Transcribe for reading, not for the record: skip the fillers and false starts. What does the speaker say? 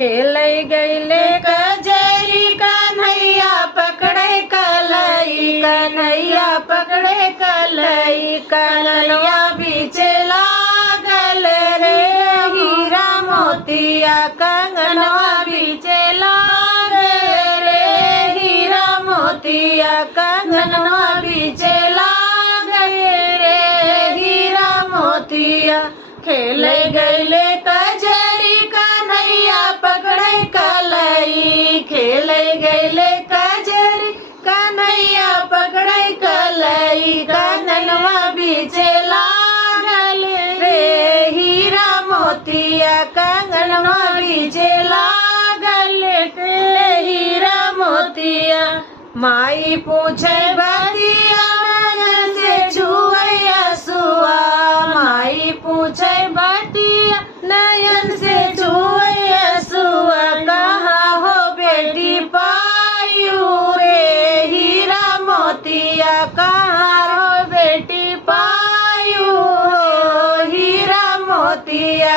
खेल गईले कजरी कन्हैया पकड़े कलई, कन्हैया पकड़े कलई, कन्हैया बीचे लागल रे हीरा मोतिया, कंगनवा बीचे लागल रे हीरा मोतिया, कंगनवा बीचे लागल रे हीरा मोतिया। खेल गईले कजरी कन्हैया पकड़े कलई, खेल गईले कजरी कन्हैया पकड़े कलई, कंगनवा बीचे लागल रे हीरा मोतिया, कंगनवा बीचे लागल रे हीरा मोतिया। माई पूछे बतिया नयन से छुअया सुआ, माई पूछे बतिया नयन से छुअया सुआ, कहाँ हो बेटी पायू रे हीरा मोतिया, कहाँ हो बेटी पायू हीरा मोतिया।